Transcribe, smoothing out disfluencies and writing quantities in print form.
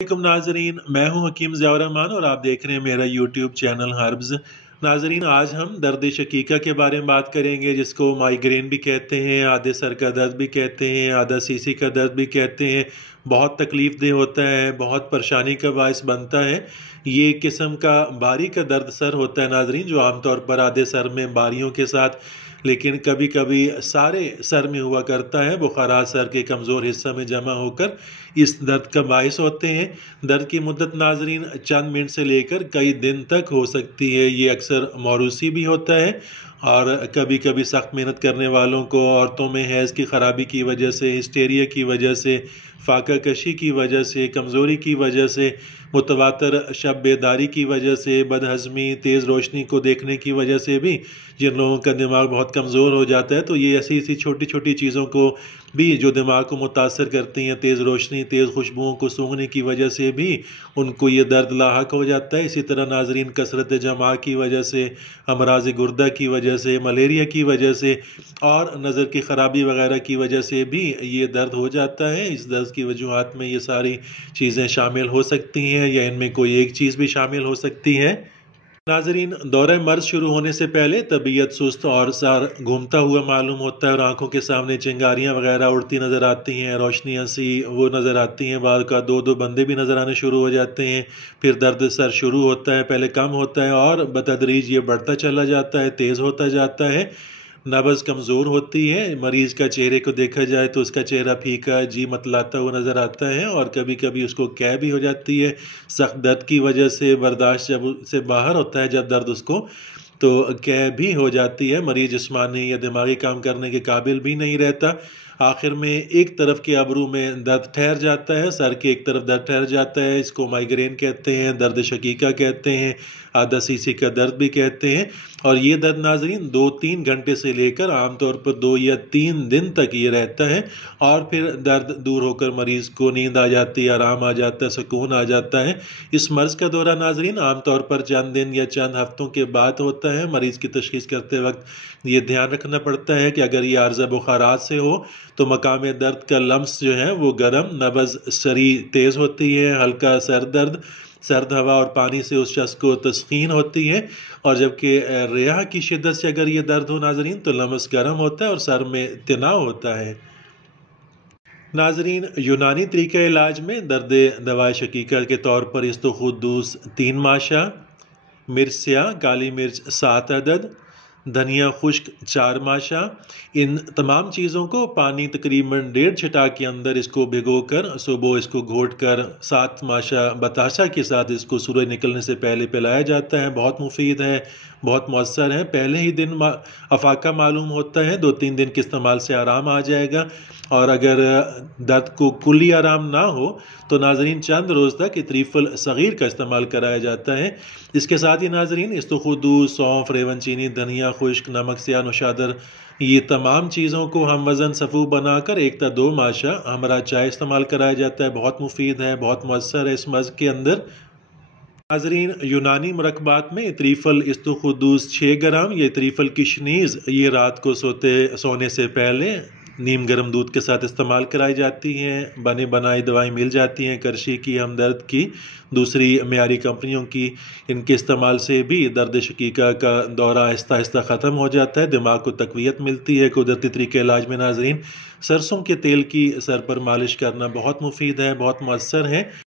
वालेकुम नाजरीन, मैं हूं हकीम ज़ियाउर रहमान और आप देख रहे हैं मेरा यूट्यूब चैनल हर्ब्स। नाजरीन, आज हम दर्द शकीका के बारे में बात करेंगे, जिसको माइग्रेन भी कहते हैं, आधे सर का दर्द भी कहते हैं, आधा सीसी का दर्द भी कहते हैं। बहुत तकलीफ देह होता है, बहुत परेशानी का बायस बनता है। ये एक किस्म का बारी का दर्द सर होता है नाजरीन, जो आमतौर पर आधे सर में बारियों के साथ, लेकिन कभी कभी सारे सर में हुआ करता है। बुखारात सर के कमज़ोर हिस्सा में जमा होकर इस दर्द का बायस होते हैं। दर्द की मुद्दत नाजरीन चंद मिनट से लेकर कई दिन तक हो सकती है। ये अक्सर मौरूसी भी होता है और कभी कभी सख्त मेहनत करने वालों को, औरतों में हैज़ की ख़राबी की वजह से, हिस्टेरिया की वजह से, फाका कशी की वजह से, कमज़ोरी की वजह से, मुतवातर शब बेदारी की वजह से, बदहज़मी, तेज़ रोशनी को देखने की वजह से भी जिन लोगों का दिमाग बहुत कमज़ोर हो जाता है, तो ये ऐसी ऐसी छोटी छोटी चीज़ों को भी जो दिमाग को मुतासर करती हैं, तेज़ रोशनी, तेज़ खुशबुओं को सूंघने की वजह से भी उनको ये दर्द लाहक हो जाता है। इसी तरह नाजरीन कसरत जमा की वजह से, अमराज गुर्दा की वजह से, मलेरिया की वजह से और नज़र की ख़राबी वगैरह की वजह से भी ये दर्द हो जाता है। इस दर्द की वजूहात में ये सारी चीज़ें शामिल हो सकती हैं या इनमें कोई एक चीज़ भी शामिल हो सकती है। नाजरीन, दौरे मर्ज शुरू होने से पहले तबीयत सुस्त और सर घूमता हुआ मालूम होता है और आंखों के सामने चिंगारियां वगैरह उड़ती नज़र आती हैं, रोशनियां सी वो नज़र आती हैं। बाद का दो दो बंदे भी नज़र आने शुरू हो जाते हैं। फिर दर्द सर शुरू होता है, पहले कम होता है और बतदरीज ये बढ़ता चला जाता है, तेज़ होता जाता है। नब्ज़ कमज़ोर होती है। मरीज़ का चेहरे को देखा जाए तो उसका चेहरा फीका, जी मतलाता हुआ नज़र आता है और कभी कभी उसको कै भी हो जाती है सख्त दर्द की वजह से। बर्दाश्त जब से बाहर होता है, जब दर्द उसको, तो कै भी हो जाती है। मरीज़ जिस्मानी या दिमागी काम करने के काबिल भी नहीं रहता। आखिर में एक तरफ के अबरू में दर्द ठहर जाता है, सर के एक तरफ दर्द ठहर जाता है। इसको माइग्रेन कहते हैं, दर्द शकीका कहते हैं, आधा सीसी का दर्द भी कहते हैं। और ये दर्द नाजरीन 2-3 घंटे से लेकर आमतौर पर 2 या 3 दिन तक ये रहता है और फिर दर्द दूर होकर मरीज़ को नींद आ जाती है, आराम आ जाता है, सुकून आ जाता है। इस मर्ज़ का दौरा नाजरीन आमतौर पर चंद दिन या चंद हफ्तों के बाद होता है। मरीज़ की तशख़ीस करते वक्त ये ध्यान रखना पड़ता है कि अगर ये आर्ज़ा बुखारात से हो तो मकाम दर्द का लम्स जो है वो गर्म, नब्ज़ सरी तेज़ होती है, हल्का सर दर्द, सर्द हवा और पानी से उस शख्स को तस्कीन होती है। और जबकि रियाह की शिद्दत से अगर ये दर्द हो नाजरीन तो लम्स गर्म होता है और सर में तनाव होता है। नाजरीन, यूनानी तरीक़ा इलाज में दर्द दवाई शकीका के तौर पर इस्तखुद्दूस 3 माशा, मिर्चियाँ काली मिर्च 7 अदद, धनिया खुश्क 4 माशा, इन तमाम चीज़ों को पानी तकरीबन 1.5 छटाक के अंदर इसको भिगोकर सुबह इसको घोट कर 7 माशा बताशा के साथ इसको सूरज निकलने से पहले पिलाया जाता है। बहुत मुफीद है, बहुत मौसर है। पहले ही दिन अफाका मालूम होता है, 2-3 दिन के इस्तेमाल से आराम आ जाएगा। और अगर दर्द को कुल्ली आराम ना हो तो नाजरीन चंद रोज़ तक इतरीफ़ुल सग़ीर का इस्तेमाल कराया जाता है। इसके साथ ही नाजरीन इस्तखुद्दूस, सौंफ, रेवन चीनी, धनिया खुश्क, नमक सिया, नौशादर, ये तमाम चीज़ों को हम वज़न सफ़ू बनाकर 1 या 2 माशा हमरा चाय इस्तेमाल कराया जाता है। बहुत मुफीद है, बहुत मौसर है इस मज़ के अंदर। नाजरीन, यूनानी मुरक्बात में इतरीफ़ल इस्तखुद्दूस 6 ग्राम या इतरीफ़ल किशनीज़ ये रात को सोने से पहले नीम गर्म दूध के साथ इस्तेमाल कराई जाती हैं। बने बनाई दवाई मिल जाती हैं, करशी की, हमदर्द की, दूसरी मियारी कंपनियों की। इनके इस्तेमाल से भी दर्द शकीका का दौरा आहिस्ता आहिस्ता ख़त्म हो जाता है, दिमाग को तक़वियत मिलती है। कुदरती तरीके इलाज में नाजरीन सरसों के तेल की सर पर मालिश करना बहुत मुफीद है, बहुत मौसर है।